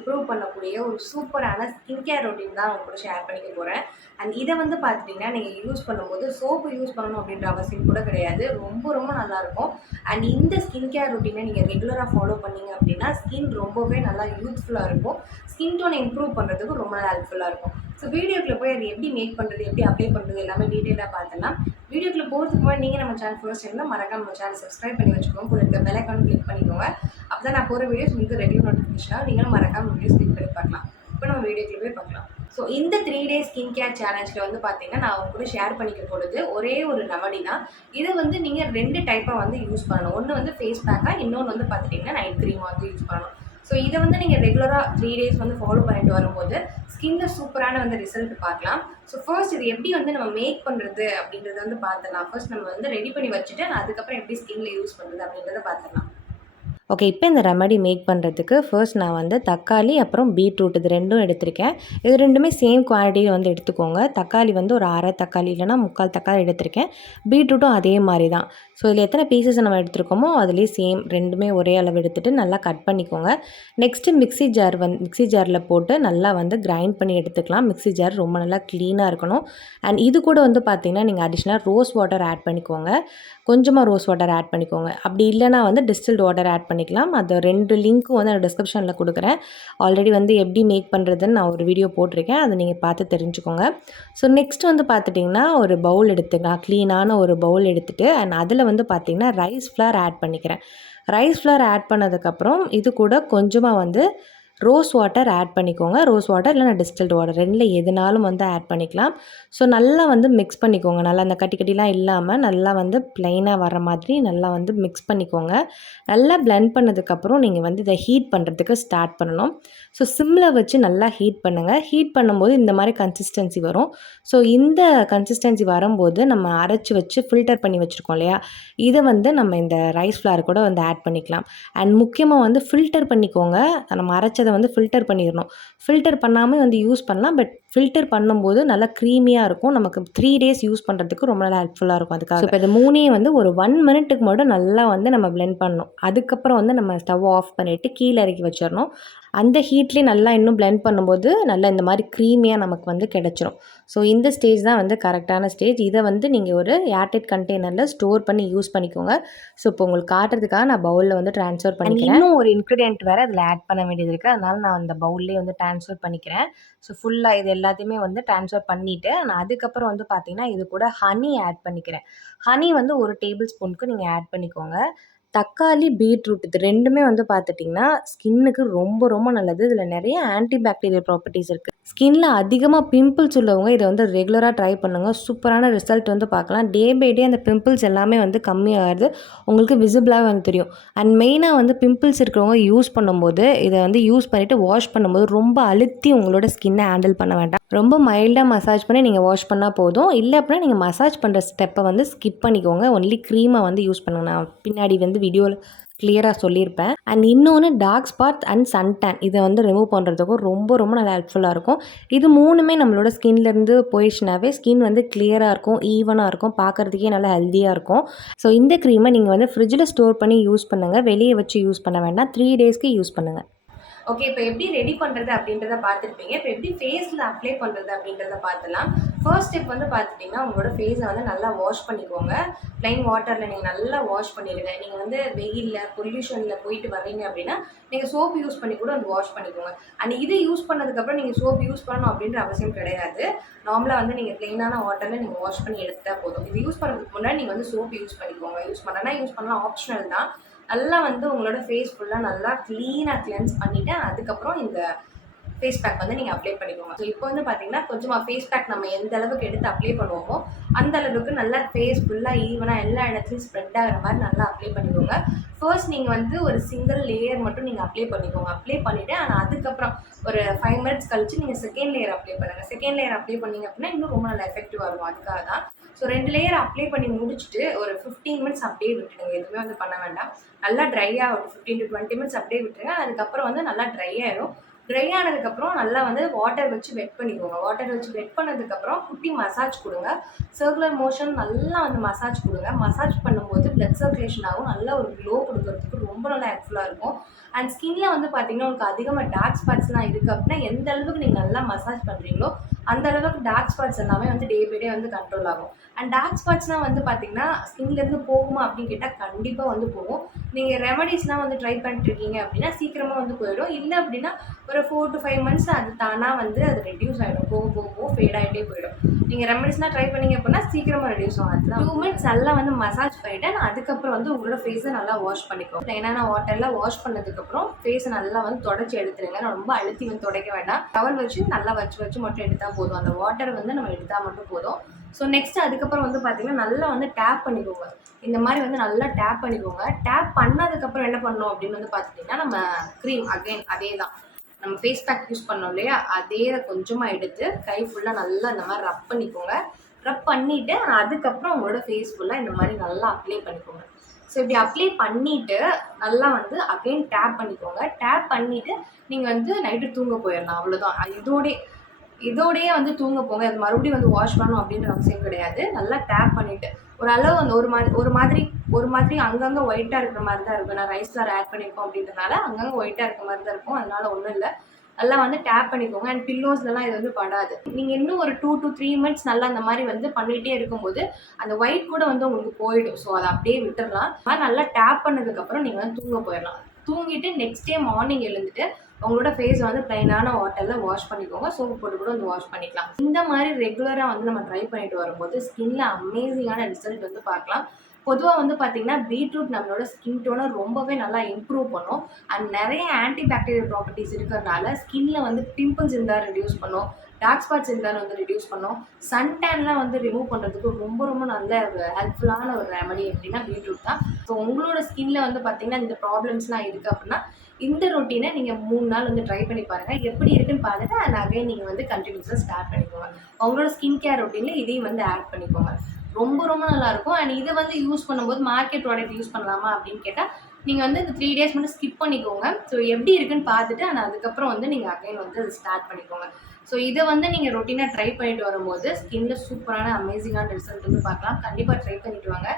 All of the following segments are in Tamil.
இம்ப்ரூவ் பண்ணக்கூடிய ஒரு சூப்பரான ஸ்கின் கேர் ரொட்டீன் தான் உங்க கூட ஷேர் பண்ணிக்க போகிறேன் அண்ட் இதை வந்து பார்த்துட்டிங்கன்னா நீங்கள் யூஸ் பண்ணும்போது சோப்பு யூஸ் பண்ணணும் அப்படின்ற அவசியம் கூட கிடையாது. ரொம்ப ரொம்ப நல்லாயிருக்கும் அண்ட் இந்த ஸ்கின் கேர் ரொட்டீனை நீங்கள் ரெகுலராக ஃபாலோ பண்ணீங்க அப்படின்னா ஸ்கின் ரொம்பவே நல்லா யூஸ்ஃபுல்லாக இருக்கும். ஸ்கின் டோனை இம்ப்ரூவ் பண்ணுறதுக்கு ரொம்ப ஹெல்ப்ஃபுல்லாக இருக்கும். ஸோ வீடியோக்குள்ளே போய் அது எப்படி மேக் பண்ணுறது எப்படி அப்ளை பண்ணுறது எல்லாமே டீட்டெயிலாக பார்த்தோம்னா வீடியோக்குள்ளே போகிறதுக்கு முன்னாடி நீங்கள் நம்ம சேனல் ஃபர்ஸ்ட் டைம்ல மறக்காம நம்ம சேனல் சப்ஸ்கிரைப் பண்ணி வச்சுக்கோங்க. கூட இருக்க பெல் ஐக்கான் கிளிக் பண்ணிக்கோங்க. அப்போ தான் நான் போகிற வீடியோஸ் உங்களுக்கு ரெகுலர் நோட்டிஃபிகேஷனாக நீங்களும் மறக்காம வீடியோஸ் கிளிக் பண்ணி பார்க்கலாம். இப்போ நம்ம வீடியோக்குள்ளே போய் பார்க்கலாம். ஸோ இந்த த்ரீ டேஸ் ஸ்கின் கேர் சேலஞ்சில் வந்து பார்த்தீங்கன்னா நான் உங்க கூட ஷேர் பண்ணிக்க போகிறது ஒரே ஒரு ரெமடி தான். இதை வந்து நீங்கள் ரெண்டு டைப்பாக வந்து யூஸ் பண்ணணும். ஒன்று வந்து ஃபேஸ் பேக்காக இன்னொன்று வந்து பார்த்துட்டிங்கன்னா நைட் க்ரீமாக வந்து யூஸ் பண்ணணும். ஸோ இதை வந்து நீங்கள் ரெகுலராக த்ரீ டேஸ் வந்து ஃபாலோ பண்ணிட்டு வரும்போது ஸ்கின்ல சூப்பரான வந்து ரிசல்ட் பார்க்கலாம். ஸோ ஃபர்ஸ்ட் இது எப்படி வந்து நம்ம மேக் பண்ணுறது அப்படின்றத வந்து பார்த்துடலாம். ஃபர்ஸ்ட் நம்ம வந்து ரெடி பண்ணி வச்சுட்டு அதுக்கப்புறம் எப்படி ஸ்கின்ல யூஸ் பண்ணுறது அப்படின்றத பார்த்துடலாம். ஓகே இப்போ இந்த ரெமடி மேக் பண்ணுறதுக்கு ஃபர்ஸ்ட் நான் வந்து தக்காளி அப்புறம் பீட்ரூட் இது ரெண்டும் எடுத்திருக்கேன். இது ரெண்டுமே சேம் குவாலிட்டியில் வந்து எடுத்துக்கோங்க. தக்காளி வந்து ஒரு அரை தக்காளி இல்லைனா முக்கால் தக்காளி எடுத்திருக்கேன். பீட்ரூட்டும் அதே மாதிரி தான் ஸோ இதில் எத்தனை பீசஸ் நம்ம எடுத்துருக்கோமோ அதுலேயே சேம் ரெண்டுமே ஒரே அளவு எடுத்துகிட்டு நல்லா கட் பண்ணிக்கோங்க. நெக்ஸ்ட்டு மிக்ஸி ஜார் வந் மிக்ஸி ஜாரில் போட்டு நல்லா வந்து கிரைண்ட் பண்ணி எடுத்துக்கலாம். மிக்ஸி ஜார் ரொம்ப நல்லா க்ளீனாக இருக்கணும். அண்ட் இது கூட வந்து பார்த்திங்கன்னா நீங்கள் அடிஷ்னலாக ரோஸ் வாட்டர் ஆட் பண்ணிக்கோங்க. கொஞ்சமாக ரோஸ் வாட்டர் ஆட் பண்ணிக்கோங்க. அப்படி இல்லைனா வந்து டிஸ்டில்டு வாட்டர் ஆட் பண்ணி பண்ணிக்கலாம். அது ரெண்டு லிங்க்கும் வந்து நான் டிஸ்கிரிப்ஷனில் கொடுக்குறேன். ஆல்ரெடி வந்து எப்படி மேக் பண்ணுறதுன்னு நான் ஒரு வீடியோ போட்டிருக்கேன். அதை நீங்கள் பார்த்து தெரிஞ்சுக்கோங்க. ஸோ நெக்ஸ்ட் வந்து பார்த்துட்டிங்கன்னா ஒரு பவுல் எடுத்துக்கலாம் க்ளீனான ஒரு பவுல் எடுத்துகிட்டு அண்ட் அதில் வந்து பார்த்திங்கன்னா ரைஸ் ஃப்ளார் ஆட் பண்ணிக்கிறேன். ரைஸ் ஃப்ளார் ஆட் பண்ணதுக்கப்புறம் இது கூட கொஞ்சமாக வந்து ரோஸ் வாட்டர் ஆட் பண்ணிக்கோங்க. ரோஸ் வாட்டர் இல்லைனா டிஸ்டில்டு வாட்டர் ரெண்டில் எதுனாலும் வந்து ஆட் பண்ணிக்கலாம். ஸோ நல்லா வந்து மிக்ஸ் பண்ணிக்கோங்க. நல்லா அந்த கட்டி கட்டிலாம் இல்லாமல் நல்லா வந்து ப்ளைனாக வர மாதிரி நல்லா வந்து மிக்ஸ் பண்ணிக்கோங்க. நல்லா பிளெண்ட் பண்ணதுக்கப்புறம் நீங்கள் வந்து இதை ஹீட் பண்ணுறதுக்கு ஸ்டார்ட் பண்ணணும். ஸோ சிம்மில் வச்சு நல்லா ஹீட் பண்ணுங்கள் ஹீட் பண்ணும்போது இந்த மாதிரி கன்சிஸ்டன்சி வரும். ஸோ இந்த கன்சிஸ்டன்சி வரும்போது நம்ம அரைச்சி வச்சு ஃபில்டர் பண்ணி வச்சுருக்கோம் இல்லையா? இதை வந்து நம்ம இந்த ரைஸ் ஃப்ளார் கூட வந்து ஆட் பண்ணிக்கலாம். அண்ட் முக்கியமாக வந்து ஃபில்டர் பண்ணிக்கோங்க. நம்ம அரைச்சதை வந்து ஃபில்டர் பண்ணிடணும். ஃபில்டர் பண்ணாமல் வந்து யூஸ் பண்ணலாம் பட் ஃபில்டர் பண்ணும்போது நல்லா க்ரீமியாக இருக்கும். நமக்கு த்ரீ டேஸ் யூஸ் பண்ணுறதுக்கு ரொம்ப நல்லா ஹெல்ப்ஃபுல்லாக இருக்கும். அதுக்காக. இப்போ இது மூணையும் வந்து ஒரு ஒன் மினிட்டுக்கு மட்டும் நல்லா வந்து நம்ம blend பண்ணணும். அதுக்கப்புறம் வந்து நம்ம ஸ்டவ் ஆஃப் பண்ணிவிட்டு கீழே இறக்கி வச்சிடணும். அந்த ஹீட்லேயே நல்லா இன்னும் blend பண்ணும்போது நல்லா இந்த மாதிரி க்ரீமியாக நமக்கு வந்து கிடச்சிரும். ஸோ இந்த ஸ்டேஜ் தான் வந்து கரெக்டான ஸ்டேஜ் இதை வந்து நீங்கள் ஒரு ஏர்டெட் கண்டெய்னரில் ஸ்டோர் பண்ணி யூஸ் பண்ணிக்கோங்க. ஸோ இப்போ உங்களுக்கு காட்டுறதுக்காக நான் பவுலில் வந்து ட்ரான்ஸ்ஃபர் பண்ணிக்கிறேன். இன்னும் ஒரு இன்க்ரீடியன்ட் வேறு அதில் ஆட் பண்ண வேண்டியது இருக்குது அதனால நான் அந்த பவுல்லே வந்து ட்ரான்ஸ்ஃபர் பண்ணிக்கிறேன். ஸோ ஃபுல்லாக இது எல்லாத்தையுமே வந்து ட்ரான்ஸ்ஃபர் பண்ணிவிட்டு நான் அதுக்கப்புறம் வந்து பார்த்தீங்கன்னா இது கூட ஹனி ஆட் பண்ணிக்கிறேன். ஹனி வந்து ஒரு டேபிள் ஸ்பூனுக்கு நீங்கள் ஆட் பண்ணிக்கோங்க. தக்காளி பீட்ரூட் இது ரெண்டுமே வந்து பார்த்துட்டிங்கன்னா ஸ்கின்னுக்கு ரொம்ப ரொம்ப நல்லது. இதில் நிறைய ஆன்டி பாக்டீரியல் ப்ராப்பர்ட்டிஸ் இருக்குது ஸ்கின்ல அதிகமாக பிம்பிள்ஸ் உள்ளவங்க இதை வந்து ரெகுலராக ட்ரை பண்ணுங்கள் சூப்பரான ரிசல்ட் வந்து பார்க்கலாம். டே பை டே அந்த பிம்பிள்ஸ் எல்லாமே வந்து கம்மியாகிறது உங்களுக்கு விசிபிளாக வந்து தெரியும். அண்ட் மெயினாக வந்து பிம்பிள்ஸ் இருக்கிறவங்க யூஸ் பண்ணும்போது இதை வந்து யூஸ் பண்ணிவிட்டு வாஷ் பண்ணும்போது ரொம்ப அழுத்தி உங்களோட ஸ்கின்னை ஹேண்டில் பண்ண வேண்டாம். ரொம்ப மைல்டாக மசாஜ் பண்ணி நீங்கள் வாஷ் பண்ணால் போதும். இல்லை அப்படின்னா நீங்கள் மசாஜ் பண்ணுற ஸ்டெப்பை வந்து ஸ்கிப் பண்ணிக்கோங்க. ஒன்லி க்ரீமை வந்து யூஸ் பண்ணுங்க. நான் பின்னாடி வந்து வீடியோவில் கிளியராக சொல்லியிருப்பேன். அண்ட் இன்னொன்று dark spot and sun tan இதை வந்து ரிமூவ் பண்ணுறதுக்கும் ரொம்ப ரொம்ப நல்லா ஹெல்ப்ஃபுல்லாக இருக்கும். இது மூணுமே நம்மளோட ஸ்கின்லேருந்து போயிடுச்சுனாவே ஸ்கின் வந்து கிளியராக இருக்கும் ஈவனாக இருக்கும் பார்க்குறதுக்கே நல்லா ஹெல்த்தியாக இருக்கும். ஸோ இந்த க்ரீமை நீங்கள் வந்து ஃப்ரிட்ஜில் ஸ்டோர் பண்ணி யூஸ் பண்ணுங்கள் வெளியே வச்சு யூஸ் பண்ண வேண்டாம். த்ரீ டேஸ்க்கு யூஸ் பண்ணுங்கள் ஓகே இப்போ எப்படி ரெடி பண்ணுறது அப்படின்றத பார்த்துருப்பீங்க. இப்போ எப்படி ஃபேஸில் அப்ளை பண்ணுறது அப்படின்றத பார்த்துலாம் ஃபர்ஸ்ட் ஸ்டெப் வந்து பார்த்துட்டிங்கன்னா உங்களோட ஃபேஸை வந்து நல்லா வாஷ் பண்ணிக்கோங்க. ப்ளைன் வாட்டரில் நீங்கள் நல்லா வாஷ் பண்ணிடுங்க. நீங்கள் வந்து வெயிலில் பொல்யூஷனில் போயிட்டு வர்றீங்க அப்படின்னா நீங்கள் சோப்பு யூஸ் பண்ணி கூட வந்து வாஷ் பண்ணிக்கோங்க. அண்ட் இது யூஸ் பண்ணதுக்கப்புறம் நீங்கள் சோப்பு யூஸ் பண்ணணும் அப்படின்ற அவசியம் கிடையாது. நார்மலாக வந்து நீங்கள் ப்ளைனான வாட்டரில் நீங்கள் வாஷ் பண்ணி எடுத்தால் போதும். இது யூஸ் பண்ணுறதுக்கு முன்னாடி நீங்கள் வந்து சோப்பு யூஸ் பண்ணிக்கோங்க. யூஸ் பண்ணனா யூஸ் பண்ணலாம். ஆப்ஷனல் தான். நல்லா வந்து உங்களோட ஃபேஸ் ஃபுல்லாக நல்லா க்ளீனாக கிளென்ஸ் பண்ணிவிட்டு அதுக்கப்புறம் இந்த ஃபேஸ் பேக் வந்து நீங்கள் அப்ளை பண்ணிக்கோங்க. ஸோ இப்போ வந்து பார்த்தீங்கன்னா கொஞ்சமாக ஃபேஸ் பேக் நம்ம எந்த அளவுக்கு எடுத்து அப்ளை பண்ணுவோமோ அந்த அளவுக்கு நல்லா ஃபேஸ் ஃபுல்லாக ஈவனாக எல்லா இடத்துலையும் ஸ்ப்ரெட் ஆகிற மாதிரி நல்லா அப்ளை பண்ணிக்கோங்க. ஃபர்ஸ்ட் நீங்கள் வந்து ஒரு சிங்கிள் லேயர் மட்டும் நீங்கள் அப்ளை பண்ணிக்கோங்க. அப்ளை பண்ணிவிட்டு ஆனால் அதுக்கப்புறம் ஒரு ஃபைவ் மினிட்ஸ் கழிச்சு நீங்கள் செகண்ட் லேயர் அப்ளை பண்ணுங்கள் செகண்ட் லேயர் அப்ளை பண்ணிங்க அப்படின்னா இன்னும் ரொம்ப நல்லா எஃபெக்டிவாக இருக்கும். அதுக்காக தான். ஸோ ரெண்டு லேயர் அப்ளை பண்ணி முடிச்சுட்டு ஒரு ஃபிஃப்டீன் மினிட்ஸ் அப்படியே விட்டுடுங்க. எதுவுமே வந்து பண்ண வேண்டாம். நல்லா ட்ரை ஆகும் ஃபிஃப்டீன் டு டுவெண்ட்டி மினிட்ஸ் அப்படியே விட்டுருங்க. அதுக்கப்புறம் வந்து நல்லா ட்ரை ஆயிடும் ட்ரை ஆனதுக்கப்புறம் நல்லா வந்து வாட்டர் வச்சு வெட் பண்ணிக்கோங்க. வாட்டர் வச்சு வெட் பண்ணதுக்கப்புறம் குட்டி மசாஜ் கொடுங்க. சர்க்குலர் மோஷன் நல்லா வந்து மசாஜ் கொடுங்க. மசாஜ் பண்ணும்போது பிளட் சர்க்குலேஷன் ஆகும். நல்ல ஒரு க்ளோ கொடுக்கறதுக்கு ரொம்ப நல்லா ஹெல்ப்ஃபுல்லாக இருக்கும். அண்ட் ஸ்கின்ல வந்து பார்த்தீங்கன்னா உங்களுக்கு அதிகமாக டார்க் ஸ்பாட்ஸ்லாம் இருக்குது அப்படின்னா எந்த அளவுக்கு நீங்கள் நல்லா மசாஜ் பண்ணுறீங்களோ அந்த அளவுக்கு டார்க் ஸ்பாட்ஸ் எல்லாமே வந்து டே பை டே வந்து கண்ட்ரோல் ஆகும். அண்ட் டார்க் ஸ்பாட்ஸ்னால் வந்து பார்த்தீங்கன்னா ஸ்கின்லேருந்து போகுமா அப்படின்னு கேட்டால் கண்டிப்பாக வந்து போகும். நீங்கள் ரெமடிஸ்லாம் வந்து ட்ரை பண்ணிட்டு இருக்கீங்க அப்படின்னா சீக்கிரமாக வந்து போயிடும். இல்லை அப்படின்னா ஒரு ஃபோர் டு ஃபைவ் மந்த்ஸ் அது தானாக வந்து அது ரெடியூஸ் ஆகிடும் போக போக போக ஃபேட் ஆகிட்டே போயிடும். நீங்கள் ரெமடிஸ்லாம் ட்ரை பண்ணீங்க அப்படின்னா சீக்கிரமாக ரெடியூஸ் ஆகும். அதுதான் டூ மினிட்ஸ் நல்லா வந்து மசாஜ் பண்ணிவிட்டு நான் அதுக்கப்புறம் வந்து உங்களோட ஃபேஸை நல்லா வாஷ் பண்ணிக்கோ ஏன்னா வாட்டரில் வாஷ் பண்ணதுக்கப்புறம் ஃபேஸை நல்லா வந்து தொடச்சி எடுத்துருங்க. நான் ரொம்ப அழுத்தி வந்து துடைக்க வேண்டாம். டவல் வச்சு நல்லா வச்சு வச்சு மட்டும் எடுத்தால் போதும். அந்த வாட்டர் வந்து நம்ம எடுத்தால் மட்டும் போதும். ஸோ நெக்ஸ்ட் அதுக்கப்புறம் வந்து பார்த்தீங்கன்னா நல்லா வந்து டேப் பண்ணிக்கோங்க. இந்த மாதிரி வந்து நல்லா டேப் பண்ணிக்கோங்க. டேப் பண்ணதுக்கப்புறம் என்ன பண்ணணும் அப்படின்னு வந்து பார்த்துட்டிங்கன்னா நம்ம க்ரீம் அகைன் அதே தான் நம்ம ஃபேஸ் பேக் யூஸ் பண்ணோம் இல்லையா? அதே கொஞ்சமாக எடுத்து கை ஃபுல்லாக நல்லா இந்த மாதிரி ரப் பண்ணிக்கோங்க. ரப் பண்ணிவிட்டு அதுக்கப்புறம் உங்களோட ஃபேஸ் ஃபுல்லாக இந்த மாதிரி நல்லா அப்ளை பண்ணிக்கோங்க. ஸோ இப்படி அப்ளை பண்ணிவிட்டு நல்லா வந்து அகைன் டேப் பண்ணிக்கோங்க. டேப் பண்ணிவிட்டு நீங்கள் வந்து நைட்டு தூங்க போயிடலாம். அவ்வளோதான் இதோடய இதோடயே வந்து தூங்க போங்க அது மறுபடியும் வந்து வாஷ் பண்ணணும் அப்படின்ற அவசியம் கிடையாது. நல்லா டேப் பண்ணிவிட்டு ஒரு அளவு அந்த ஒரு மாதிரி ஒரு மாதிரி ஒரு மாதிரி அங்கங்கே ஒயிட்டாக இருக்கிற மாதிரி தான் இருக்கும். நான் ரைஸ் ஃப்ளார் ஆட் பண்ணியிருக்கோம் அப்படின்றனால அங்கங்கே ஒயிட்டாக இருக்கிற மாதிரி தான் இருக்கும். அதனால ஒன்றும் இல்லை. நல்லா வந்து டேப் பண்ணிக்கோங்க. அண்ட் பில்லோஸ்லலாம் இது வந்து படாது. நீங்கள் இன்னும் ஒரு டூ டு த்ரீ மினிட்ஸ் நல்லா அந்த மாதிரி வந்து பண்ணிகிட்டே இருக்கும்போது அந்த ஒயிட் கூட வந்து உங்களுக்கு போயிடும். ஸோ அதை அப்படியே விட்டுறலாம். நல்லா டேப் பண்ணதுக்கப்புறம் நீங்கள் வந்து தூங்க போயிடலாம். தூங்கிட்டு நெக்ஸ்ட் டே மார்னிங் எழுந்துட்டு உங்களோட ஃபேஸ் வந்து ப்ளைனான வாட்டரில் வாஷ் பண்ணிக்கோங்க. சோப்பு போட்டு கூட வந்து வாஷ் பண்ணிக்கலாம். இந்த மாதிரி ரெகுலராக வந்து நம்ம ட்ரை பண்ணிட்டு வரும்போது ஸ்கின்ல அமேசிங்கான ரிசல்ட் வந்து பார்க்கலாம். பொதுவாக வந்து பார்த்தீங்கன்னா பீட்ரூட் நம்மளோட ஸ்கின் டோனை ரொம்பவே நல்லா இம்ப்ரூவ் பண்ணும். அண்ட் நிறைய ஆன்டி பாக்டீரியல் ப்ராப்பர்ட்டிஸ் இருக்கிறதுனால ஸ்கின்ல வந்து பிம்பிள்ஸ் இருந்தால் ரெடியூஸ் பண்ணும். டார்க் ஸ்பாட்ஸ் இருந்தாலும் வந்து ரெடியூஸ் பண்ணோம் சன் டேன்லாம் வந்து ரிமூவ் பண்ணுறதுக்கு ரொம்ப ரொம்ப நல்ல ஹெல்ப்ஃபுல்லான ஒரு ரெமடி அப்படின்னா பீட்ரூட் தான். ஸோ உங்களோட ஸ்கின்ல வந்து பார்த்தீங்கன்னா இந்த ப்ராப்ளம்ஸ்லாம் இருக்குது அப்படின்னா இந்த ரொட்டீனை நீங்கள் மூணு நாள் வந்து ட்ரை பண்ணி பாருங்கள் எப்படி இருக்குன்னு பார்த்துட்டு அண்ட் அகைன் நீங்கள் வந்து கண்டினியூஸாக ஸ்டார்ட் பண்ணிக்கோங்க. உங்களோட ஸ்கின் கேர் ரொட்டீனில் இதையும் வந்து ஆட் பண்ணிக்கோங்க. ரொம்ப ரொம்ப நல்லாயிருக்கும். அண்ட் இதை வந்து யூஸ் பண்ணும்போது மார்க்கெட் ப்ராடக்ட் யூஸ் பண்ணலாமா அப்படின்னு கேட்டால் நீங்கள் வந்து இந்த த்ரீ டேஸ் மட்டும் ஸ்கிப் பண்ணிக்கோங்க. ஸோ எப்படி இருக்குன்னு பார்த்துட்டு அண்ட் அதுக்கப்புறம் வந்து நீங்கள் அகைன் வந்து அதை ஸ்டார்ட் பண்ணிக்கோங்க. ஸோ இதை வந்து நீங்கள் ரொட்டீனாக ட்ரை பண்ணிட்டு வரும்போது ஸ்கின்ல சூப்பரான அமேசிங்கான ரிசல்ட் வந்து பார்க்கலாம். கண்டிப்பாக ட்ரை பண்ணிட்டு வாங்க.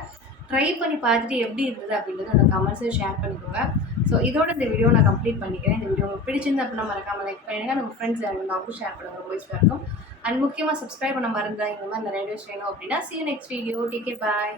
ட்ரை பண்ணி பார்த்துட்டு எப்படி இருந்தது அப்படின்றத அந்த கமெண்ட்ஸை ஷேர் பண்ணிக்கோங்க. ஸோ இதோட இந்த வீடியோ நான் கம்ப்ளீட் பண்ணிக்கிறேன். இந்த வீடியோ உங்களுக்கு பிடிச்சிருந்து அப்படின்னா மறக்காம லைக் பண்ணுங்க. நம்ம ஃப்ரெண்ட்ஸ் யாரும் ஷேர் பண்ணுங்க. ரொம்ப யூஸ்ஃபுல்லாக இருக்கும். அண்ட் முக்கியமாக சப்ஸ்கிரைப் பண்ண மறந்தா இந்த மாதிரி நிறைய வீடியோஸ் வேணும் அப்படின்னா சி நெக்ஸ்ட் வீடியோ டிகே பாய்